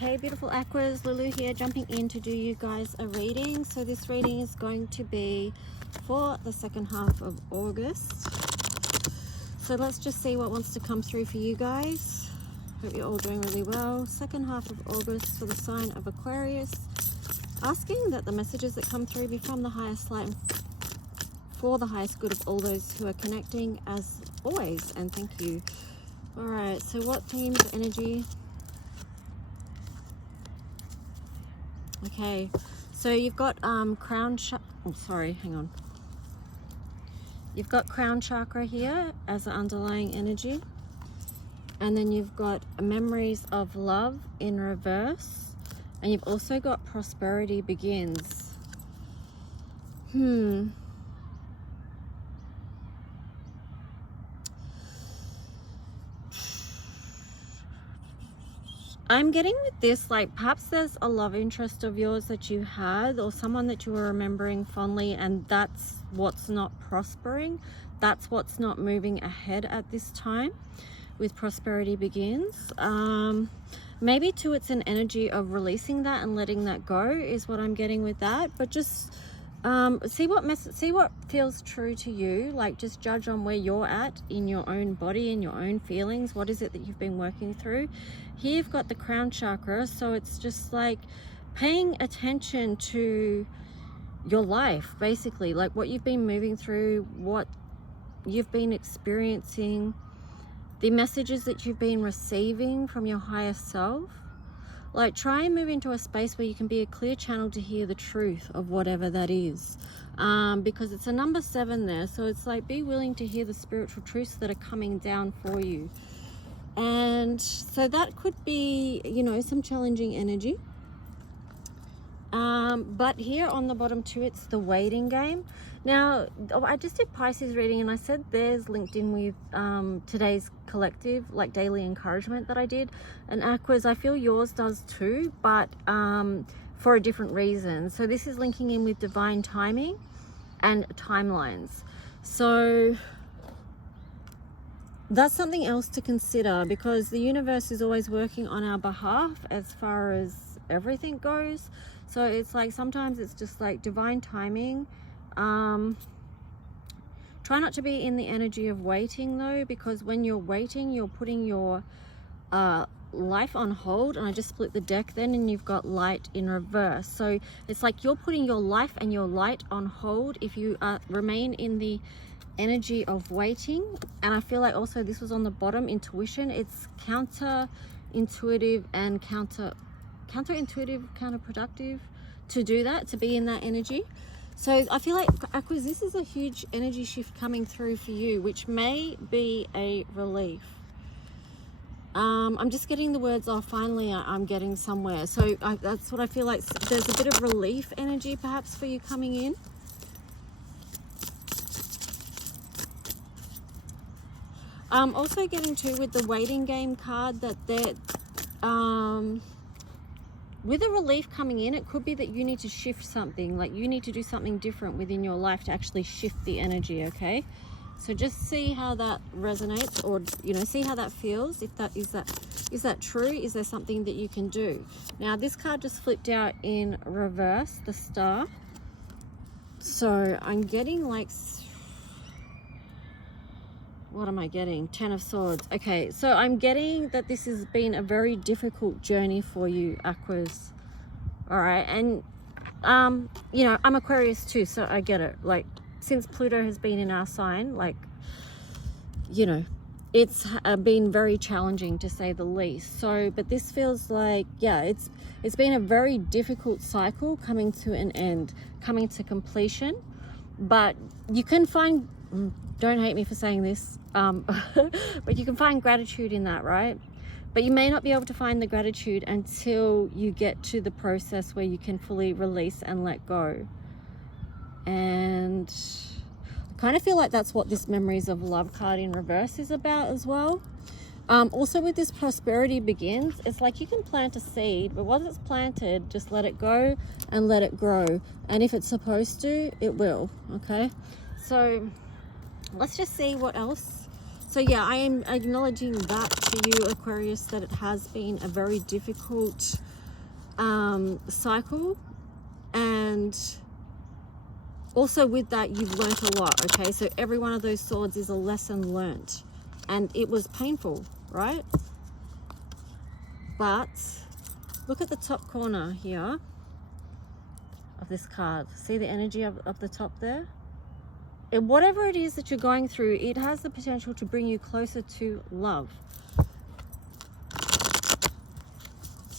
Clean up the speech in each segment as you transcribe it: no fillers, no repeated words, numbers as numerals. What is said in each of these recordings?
Hey beautiful Aquas, Lulu here, jumping in to do you guys a reading. So this reading is going to be for the second half of August. So let's just see what wants to come through for you guys. Hope you're all doing really well. Second half of August for the sign of Aquarius. Asking that the messages that come through be from the highest light and for the highest good of all those who are connecting, as always, and thank you. All right, so what themes, energy? Okay, so you've got You've got crown chakra here as an underlying energy, and then you've got memories of love in reverse, and you've also got prosperity begins. I'm getting with this, like perhaps there's a love interest of yours that you had, or someone that you were remembering fondly, and that's what's not prospering. That's what's not moving ahead at this time with prosperity begins. Maybe too it's an energy of releasing that and letting that go is what I'm getting with that. But just see what feels true to you. Like just judge on where you're at in your own body, in your own feelings. What is it that you've been working through? Here you've got the crown chakra, so it's just like paying attention to your life, basically, like what you've been moving through, what you've been experiencing, the messages that you've been receiving from your higher self. Like try and move into a space where you can be a clear channel to hear the truth of whatever that is, because it's a number 7 there, so it's like be willing to hear the spiritual truths that are coming down for you. And so that could be, you know, some challenging energy. But here on the bottom too, it's the waiting game. Now, I just did Pisces reading, and I said theirs linked in with today's collective, like daily encouragement that I did. And Aquas, I feel yours does too, but for a different reason. So this is linking in with divine timing and timelines. So that's something else to consider, because the universe is always working on our behalf as far as everything goes. So it's like sometimes it's just like divine timing. Try not to be in the energy of waiting though, because when you're waiting, you're putting your life on hold. And I just split the deck then, and you've got light in reverse. So it's like you're putting your life and your light on hold if you remain in the energy of waiting. And I feel like also this was on the bottom, intuition. It's counterintuitive and counterproductive to do that, to be in that energy. So I feel like Aquas, this is a huge energy shift coming through for you, which may be a relief. I'm just getting the words, oh finally I'm getting somewhere. So that's what I feel like. There's a bit of relief energy perhaps for you coming in. Also getting to with the waiting game card that with a relief coming in, it could be that you need to shift something, like you need to do something different within your life to actually shift the energy, okay? So just see how that resonates, or you know, see how that feels. If that is that true? Is there something that you can do? Now this card just flipped out in reverse, the star. So I'm getting like, what am I getting? 10 of Swords. Okay, so I'm getting that this has been a very difficult journey for you, Aquas. All right, and you know, I'm Aquarius too, so I get it. Like since Pluto has been in our sign, like, you know, it's been very challenging to say the least. So, but this feels like, yeah, it's been a very difficult cycle coming to an end, coming to completion. But you can find, don't hate me for saying this, but you can find gratitude in that, right? But you may not be able to find the gratitude until you get to the process where you can fully release and let go. And I kind of feel like that's what this memories of love card in reverse is about as well. Also with this prosperity begins, it's like you can plant a seed, but once it's planted, just let it go and let it grow. And if it's supposed to, it will, okay? So let's just see what else. So yeah, I am acknowledging that to you, Aquarius, that it has been a very difficult cycle, and also with that you've learnt a lot. Okay, so every one of those swords is a lesson learnt, and it was painful, right? But look at the top corner here of this card. See the energy of the top there? And whatever it is that you're going through, it has the potential to bring you closer to love.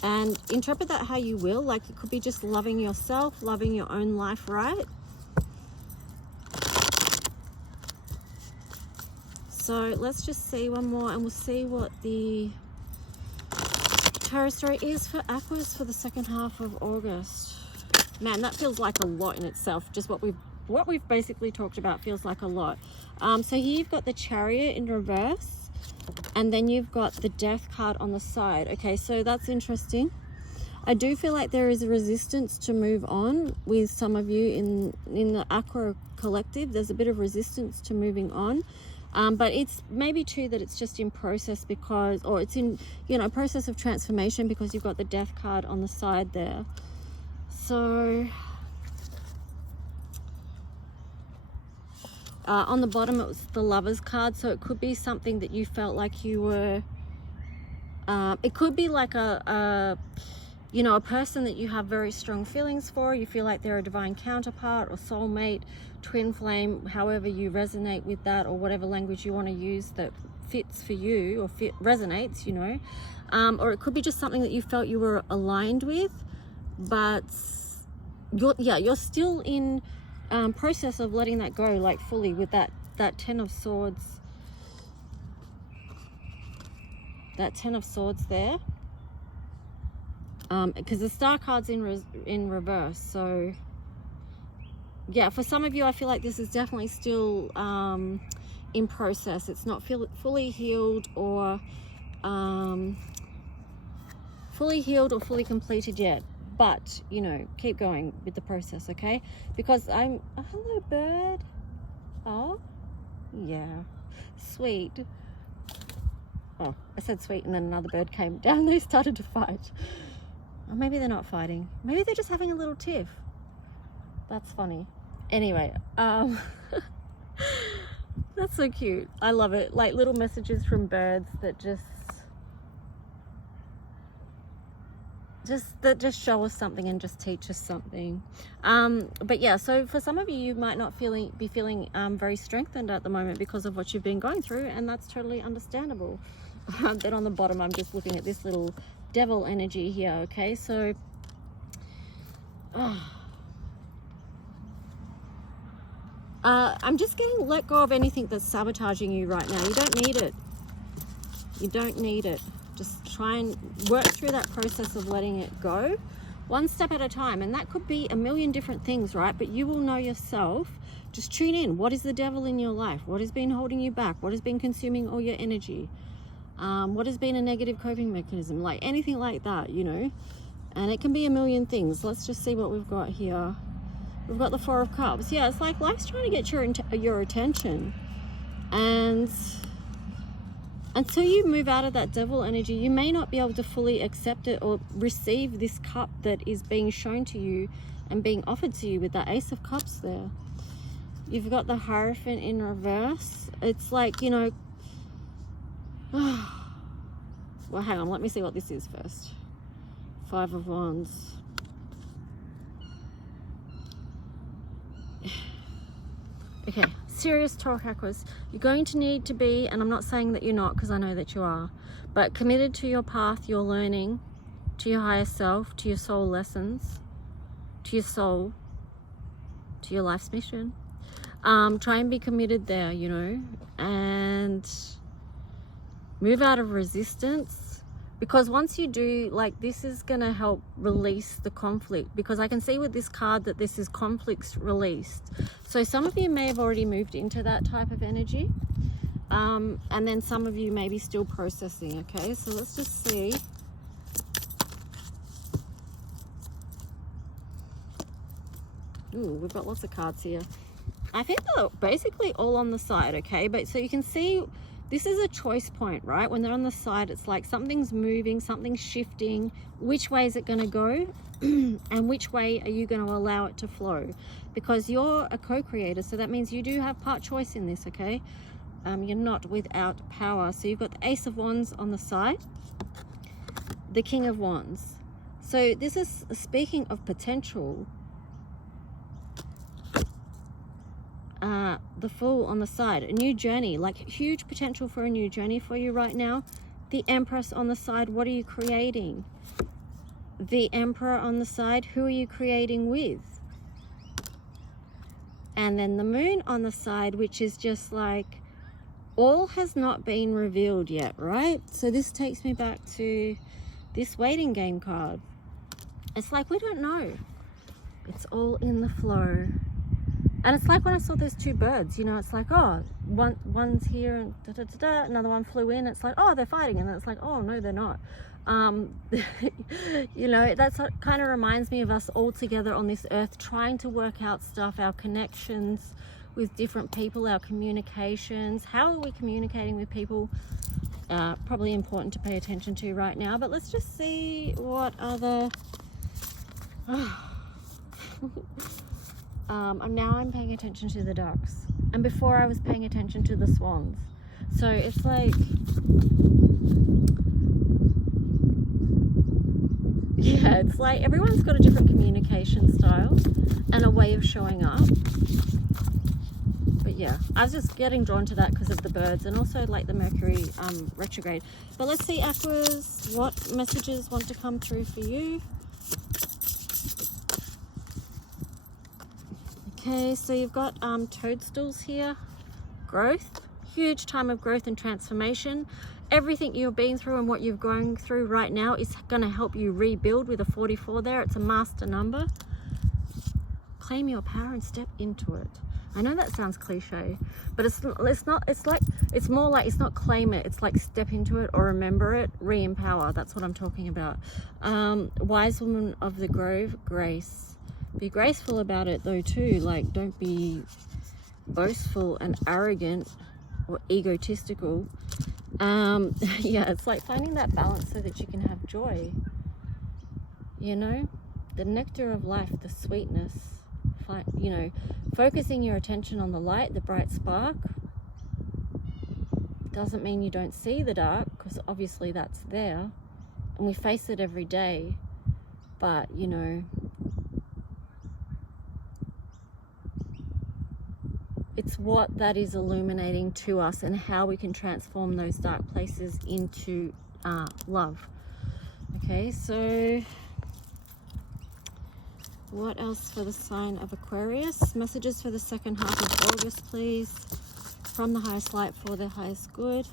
And interpret that how you will. Like, it could be just loving yourself, loving your own life, right? So let's just see one more, and we'll see what the tarot story is for Aquarius for the second half of August. Man, that feels like a lot in itself. Just what we've basically talked about feels like a lot. So here you've got the Chariot in reverse, and then you've got the Death card on the side. Okay, so that's interesting. I do feel like there is a resistance to move on with some of you in the Aqua collective. There's a bit of resistance to moving on. But it's maybe too that it's just in process, because, or it's in, you know, process of transformation, because you've got the Death card on the side there. So on the bottom it was the Lovers card, so it could be something that you felt like you were, it could be like a you know, a person that you have very strong feelings for. You feel like they're a divine counterpart or soulmate, twin flame, however you resonate with that, or whatever language you want to use that fits for you, or resonates, you know. Or it could be just something that you felt you were aligned with, but you're still in process of letting that go, like fully, with that Ten of Swords, that Ten of Swords there. Because the Star card's in reverse. So yeah, for some of you I feel like this is definitely still in process. It's not fully healed or fully completed yet, but you know, keep going with the process, okay? Because I'm hello bird. Oh yeah, sweet. Oh, I said sweet, and then another bird came down. They started to fight. Or maybe they're not fighting. Maybe they're just having a little tiff. That's funny. Anyway, that's so cute. I love it. Like little messages from birds that just show us something and just teach us something. But yeah, so for some of you, you might not be feeling very strengthened at the moment because of what you've been going through, and that's totally understandable. Then on the bottom, I'm just looking at this little Devil energy here. Okay, so I'm just getting let go of anything that's sabotaging you right now. You don't need it. You don't need it. Just try and work through that process of letting it go, one step at a time. And that could be a million different things, right? But you will know yourself. Just tune in. What is the devil in your life? What has been holding you back? What has been consuming all your energy? What has been a negative coping mechanism? Like anything like that, you know. And it can be a million things. Let's just see what we've got here. We've got the Four of Cups. Yeah, it's like life's trying to get your attention. And until you move out of that devil energy, you may not be able to fully accept it or receive this cup that is being shown to you and being offered to you with that Ace of Cups there. You've got the Hierophant in reverse. It's like, you know, well, hang on, let me see what this is first. Five of Wands. Okay, serious talk, Aquarius. You're going to need to be, and I'm not saying that you're not, because I know that you are, but committed to your path, your learning, to your higher self, to your soul lessons, to your soul, to your life's mission. Try and be committed there, you know, and move out of resistance, because once you do, like, this is going to help release the conflict, because I can see with this card that this is conflicts released. So some of you may have already moved into that type of energy, and then some of you may be still processing. Okay, so let's just see. Ooh, we've got lots of cards here. I think they're basically all on the side, okay? But so you can see this is a choice point, right? When they're on the side, it's like something's moving, something's shifting. Which way is it going to go? And which way are you going to allow it to flow? Because you're a co-creator, so that means you do have part choice in this, okay? You're not without power. So you've got the Ace of Wands on the side, the King of Wands. So this is speaking of potential. The Fool on the side, a new journey, like huge potential for a new journey for you right now. The Empress on the side, what are you creating? The Emperor on the side, who are you creating with? And then the Moon on the side, which is just like, all has not been revealed yet, right? So this takes me back to this waiting game card. It's like, we don't know. It's all in the flow. And it's like when I saw those two birds, you know, it's like, oh, one's here and da-da-da-da, another one flew in. It's like, oh, they're fighting. And then it's like, oh, no, they're not. You know, that's what kind of reminds me of us all together on this earth, trying to work out stuff, our connections with different people, our communications. How are we communicating with people? Probably important to pay attention to right now. But let's just see what other... now I'm paying attention to the ducks, and before I was paying attention to the swans. So it's like, yeah, it's like everyone's got a different communication style and a way of showing up. But yeah, I was just getting drawn to that because of the birds and also like the Mercury retrograde. But let's see, Aquas, what messages want to come through for you. Okay, so you've got toadstools here. Growth, huge time of growth and transformation. Everything you've been through and what you're going through right now is going to help you rebuild with a 44 there. It's a master number. Claim your power and step into it. I know that sounds cliche, but it's not, it's more like, it's not claim it, it's like step into it or remember it, re-empower. That's what I'm talking about. Wise woman of the grove, grace. Be graceful about it though too, like don't be boastful and arrogant or egotistical. Yeah, it's like finding that balance so that you can have joy, you know, the nectar of life, the sweetness, you know, focusing your attention on the light, the bright spark. Doesn't mean you don't see the dark, because obviously that's there and we face it every day, but you know, it's what that is illuminating to us and how we can transform those dark places into love. Okay, so what else for the sign of Aquarius? Messages for the second half of August, please. From the highest light for the highest good.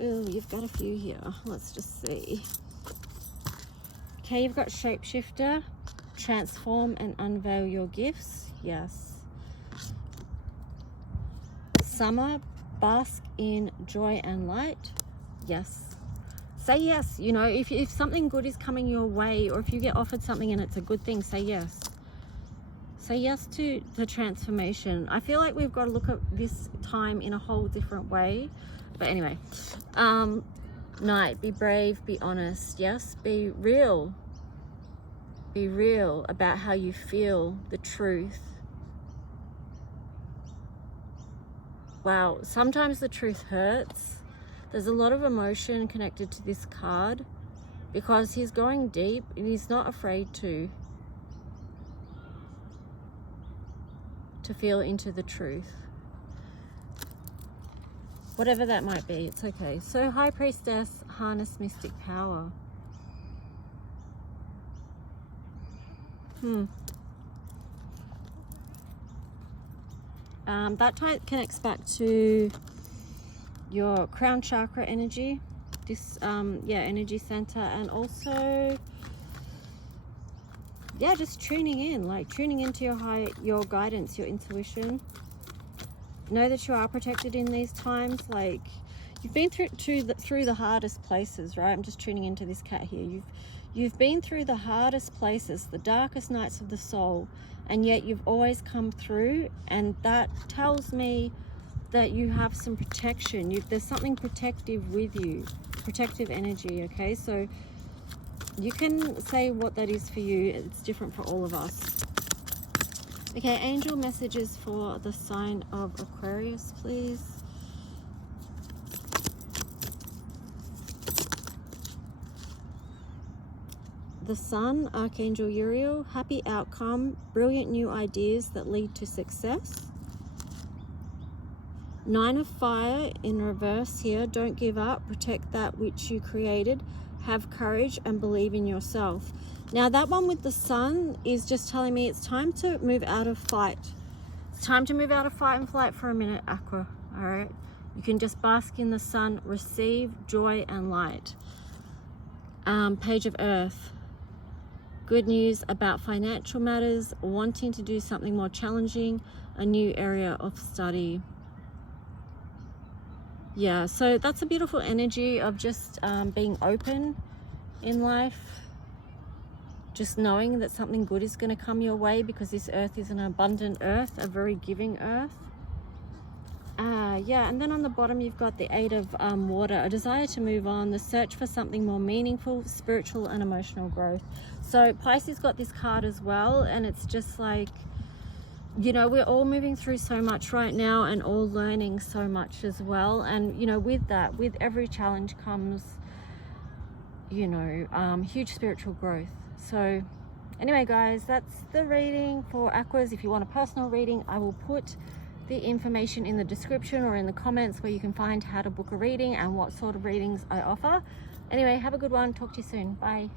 Oh, you've got a few here. Let's just see. Okay, you've got shapeshifter, transform and unveil your gifts. Yes. Summer, bask in joy and light. Yes. Say yes. You know, if something good is coming your way, or if you get offered something and it's a good thing, say yes. Say yes to the transformation. I feel like we've got to look at this time in a whole different way. But anyway, Knight, be brave, be honest. Yes, be real. Be real about how you feel, the truth. Wow, sometimes the truth hurts. There's a lot of emotion connected to this card because he's going deep and he's not afraid to feel into the truth. Whatever that might be, it's okay. So High Priestess, harness mystic power. That connects back to your crown chakra energy, this energy center, and also just tuning in, like tuning into your guidance, your intuition. Know that you are protected in these times. Like, you've been through the hardest places, right? I'm just tuning into this cat here. You've been through the hardest places, the darkest nights of the soul, and yet you've always come through, and that tells me that you have some protection. There's something protective with you, protective energy. Okay, so you can say what that is for you. It's different for all of us. Okay, angel messages for the sign of Aquarius, please. The Sun, Archangel Uriel, happy outcome, brilliant new ideas that lead to success. Nine of Fire in reverse here, don't give up, protect that which you created, have courage and believe in yourself. Now that one with the Sun is just telling me it's time to move out of fight. It's time to move out of fight and flight for a minute, Aqua, all right? You can just bask in the sun, receive joy and light. Page of Earth. Good news about financial matters, wanting to do something more challenging, a new area of study. Yeah, so that's a beautiful energy of just being open in life. Just knowing that something good is going to come your way, because this earth is an abundant earth, a very giving earth. Yeah, and then on the bottom you've got the Eight of Water, a desire to move on, the search for something more meaningful, spiritual and emotional growth. So Pisces got this card as well, and it's just like, you know, we're all moving through so much right now and all learning so much as well. And, you know, with that, with every challenge comes, you know, huge spiritual growth. So anyway, guys, that's the reading for Aquas. If you want a personal reading, I will put the information in the description or in the comments where you can find how to book a reading and what sort of readings I offer. Anyway, have a good one. Talk to you soon. Bye.